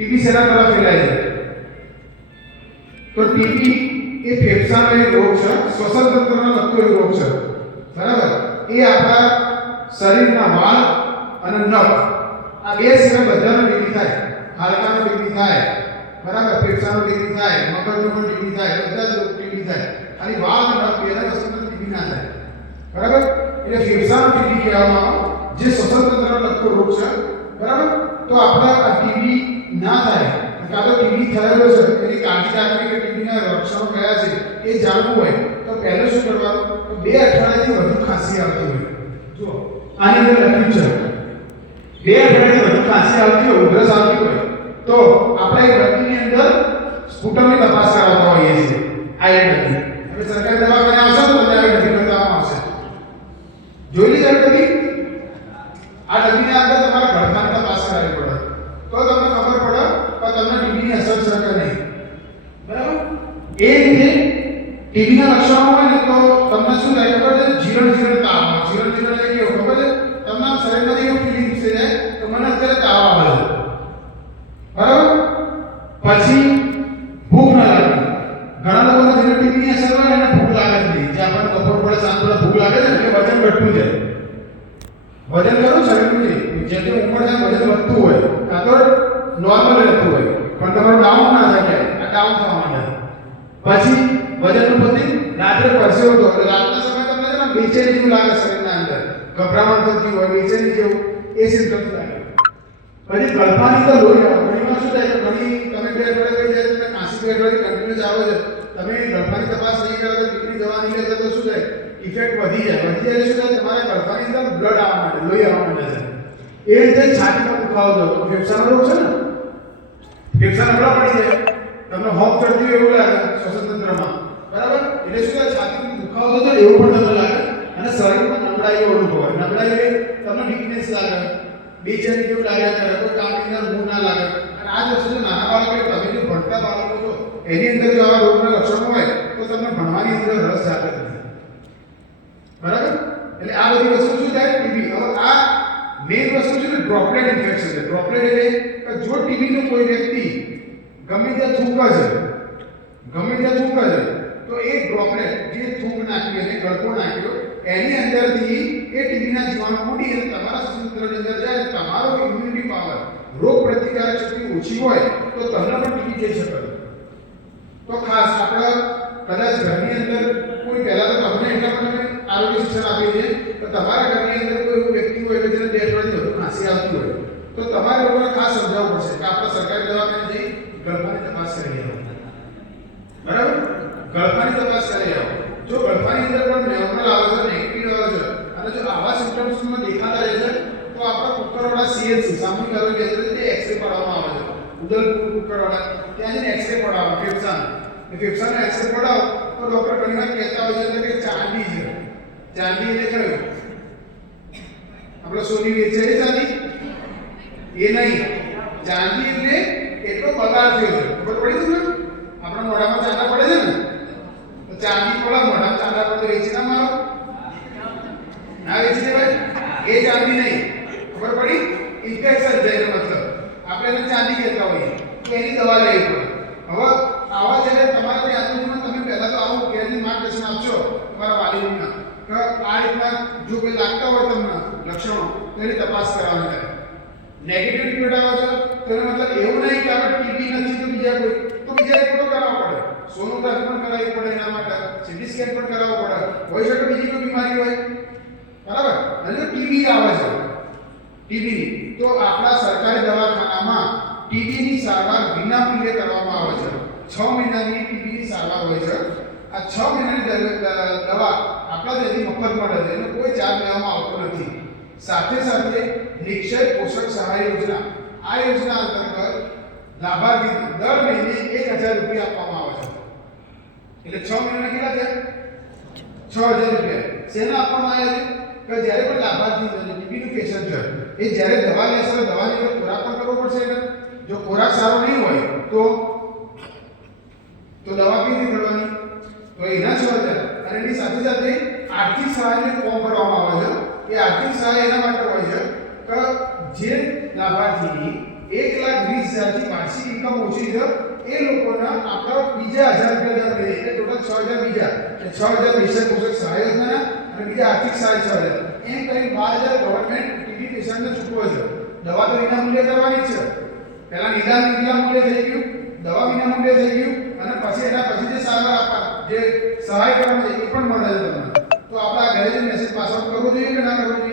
TB શેના દ્વારા ફેલાય છે તો ટીબી એ ફેફસાનો એક રોગ છે શ્વસન તંત્રને લગતો એક રોગ છે બરાબર એ આપણા શરીરના વાળ અને નખ આ બે સિવાય બધાનો ટીબી થાય હાડકાનો ટીબી થાય બરાબર ફેફસાનો ટીબી થાય મગજનો પણ ટીબી થાય બધા જ ટીબી થાય ખાલી વાળ અને નખ બેના વસ્તુનો ટીબી ના થાય બરાબર એટલે ફેફસાનો ટીબી કહેવામાં આવે જે શ્વસન તંત્રને લગતો રોગ છે બરાબર તો આપણે આ ટીબી ના થાય કાં તો ટીબી થયેલો છે એની કાળજી રાખવી કે ટીબીના લક્ષણો કયા છે એ જાણવું હોય તો પહેલું શું કરવાનું તો બે અઠવાડિયાથી વધુ ખાંસી આવતી હોય જો આની અંદર લખ્યું છે બે અઠવાડિયાથી વધુ ખાંસી આવતી હોય ઉધરસ આવતી હોય તો આપણે એ દર્દીની અંદર સ્પુટમની તપાસ કરાવતા હોઈએ છીએ આઈએનડી એટલે સરકારી ટીબીના લક્ષણો હોય ને તો તમને શું થાય ખબર છે જીરણ જીરણ તાવ આવે જીરણ જીરણ એટલે કેવું ખબર છે તમને આમ શરીરમાંથી એવું ફિલિંગ થઈ જાય કે મને અત્યારે તાવ આવે છે બરાબર પછી ભૂખ ના લાગે ઘણા લોકોને જેને ટીબીની અસર હોય ને એને ભૂખ લાગે જ નહીં જે આપણને બપોર પડે સાંજ પડે ભૂખ લાગે છે ને એટલે વજન ઘટતું જાય વજન ખરું શરીરનું નહીં જેમ જેમ ઉંમર થાય વજન વધતું હોય કાં તો નોર્મલ રહેતું હોય પણ તમારું ડાઉન ના થાય ક્યાંય. આ ડાઉન થવા માંડે પછી વજનનું પતિ રાત્રે પરસેવો તો એટલે રાતના સમયે તમને છે ને બેચેની જેવું લાગે શરીરના અંદર ગભરામણ થતી હોય બેચેની જેવું એ સિમ્પટમ્સ લાગે પછી ગળફાની તો લોહી આવે ઘણીવાર શું થાય કે ઘણી તમે બે અઠવાડિયે કઈ જાય તમને કાશી બે અઠવાડિયે કન્ટિન્યુઅસ આવે છે તમે ગળફાની તપાસ નહીં કરો તો દીકરી દવા નહીં લેતા તો શું થાય ઇફેક્ટ વધી જાય વધી જાય એટલે શું થાય તમારા ગળફાની અંદર બ્લડ આવવા માંડે લોહી આવવા માંડે છે એ રીતે છાતીમાં દુખાવો થયો ફેફસાનો રોગ છે ને ફેફસા નબળા પડી જાય તમને હોપ ચડતી હોય એવું લાગે શ્વસન તંત્રમાં બરાબર? એટલે શું છાતીમાં દુખાવો થતો એવું પણ તમને લાગે. અને શરીરમાં નબળાઈ અનુભવાય. નબળાઈ તમને વીકનેસ લાગે. બેચેની જેવું લાગે કરે કોઈ કામની અંદર ના લાગે. અને આ જ વસ્તુ નાના બાળકો તમે જે ભણતા બાળકો છો, એની અંદર જો આવા રોગના લક્ષણો હોય, તો તમને ભણવાની અંદર રસ જાગે નથી બરાબર? એટલે આ બધી વસ્તુ શું થાય? ટીબી હવે આ મેઇન વસ્તુ છે ને ડ્રોપલેટ ઇન્ફેક્શન છે. ડ્રોપલેટ એટલે જો ટીબીનો કોઈ વ્યક્તિ ગમે ત્યાં થૂંકા છે ગમે ત્યાં થૂંકા છે તો એ ડ્રોપલેટ જે થૂંક નાખ્યું એને ગળકો નાખ્યો એની અંદરથી એ ટીબીના જીવાણુ ઉડી અને તમારા શરીરની અંદર જાય તમારો ઇમ્યુનિટી પાવર રોગ પ્રતિકારક શક્તિ ઓછી હોય તો તમને પણ ટીબી થઈ શકે તો ખાસ આપણે કદાચ ઘરની અંદર કોઈ પહેલા તો તમને એટલા માટે આરોગ્ય શિક્ષણ આપીએ છીએ તો તમારા ઘરની અંદર કોઈ એવું વ્યક્તિ હોય કે જેને બે અઠવાડિયાથી વધુ ખાંસી આવતી હોય તો તમારે લોકોને ખાસ સમજાવવું પડશે કે આપણે સરકારી દવાખાને જઈ ગળફાની તપાસ કરી આવો બરાબર ગળફાની તપાસ કરી આવો જો ગળફાની અંદર પણ નોર્મલ આવે છે નેગેટિવ આવે છે અને જો આવા સિમ્પટમ્સમાં દેખાતા રહે છે તો આપણા કુકરવાળા સીએચસી સામૂહિક આરોગ્ય કેન્દ્ર તે એક્સરે પાડવામાં આવે છે ઉદલપુર કુકરવાળા ત્યાં જઈને એક્સરે પડાવો ફેફસાનો એ ફેફસાનો એક્સરે પડાવો તો ડોક્ટર ઘણીવાર કહેતા હોય છે કે ચાંદી છે ચાંદી એટલે કયું આપણે સોની વેચે છે ચાંદી એ નહીં ચાંદી એટલે એટલો પગાર થયો છે ખબર પડી તમને આપણા મોઢામાં ચાંદા ઇન્ફેક્શન છે એનો મતલબ આપણે એને ચાંદી કહેતા હોઈએ તો એની દવા લેવી પડે હવે આવા જ્યારે તમારે ત્યાં આજુબાજુમાં તમે પહેલા તો આવું ઘેરની માર્ગદર્શન આપશો તમારા વાલીઓના કે આ રીતના જો કોઈ લાગતા હોય તમને લક્ષણો તો એની તપાસ કરાવવાની થાય નેગેટિવ રિપોર્ટ આવે છે તો એનો મતલબ એવું નહીં કે આપણે ટીબી નથી તો બીજા કોઈ તો બીજા રિપોર્ટો કરાવવા પડે સોનોગ્રાફી પણ કરાવવી પડે એના માટે સીટી સ્કેન પણ કરાવવું પડે હોઈ શકે બીજી કોઈ બીમારી હોય બરાબર અને જો ટીબી આવે છે ટીબી તો આપણા સરકારી દવાખાનામાં ટીબીની સારવાર વિના મૂલ્યે કરવામાં આવે છે. છ મહિનાની ટીબીની સારવાર હોય છે. આ છ મહિનાની દવા આપણા ત્યાંથી મફત મળે છે. એનો કોઈ ચાર્જ લેવામાં આવતો નથી. સાથે સાથે નિક્ષય પોષક સહાય યોજના. આ યોજના અંતર્ગત લાભાર્થી દર મહિને એક હજાર રૂપિયા આપવામાં આવે છે. એટલે છ મહિનાના કેટલા થયા? છ હજાર રૂપિયા. શેના આપવામાં આવ્યા છે? કે જ્યારે પણ લાભાર્થી ટીબીનું પેશન્ટ છે એ જ્યારે દવા લેશે તો દવાની અંદર ખોરાક પણ કરવો પડશે એને જો ખોરાક સારો નહીં હોય તો તો દવા કેવી રીતે કરવાની તો એના છ હજાર અને એની સાથે સાથે આર્થિક સહાયને ફોર્મ ભરવામાં આવે છે એ આર્થિક સહાય એના માટે હોય છે કે જે લાભાર્થી એક લાખ વીસ હજારથી વાર્ષિક માસિક ઇન્કમ ઓછી છે એ લોકોને આપણે બીજા હજાર રૂપિયા દર લઈએ એટલે ટોટલ છ હજાર બીજા એટલે છ હજાર વિશે પોષક સહાય યોજના અને બીજા આર્થિક સહાય છ હજાર એમ કરી બાર હજાર ગવર્મેન્ટ ટીબી પેશન્ટને ચૂકવે છે. દવા તો વિના મૂલ્યે કરવાની છે. પહેલા નિદાન વિના મૂલ્યે થઈ ગયું, દવા વિના મૂલ્યે થઈ ગયું, અને પછી એના પછી જે સારવાર આપવા, જે સહાય કરવાની એ પણ મળે છે તમને. તો આપણે આ ઘરે મેસેજ પાસ આઉટ કરવો જોઈએ કે ના કરવો જોઈએ?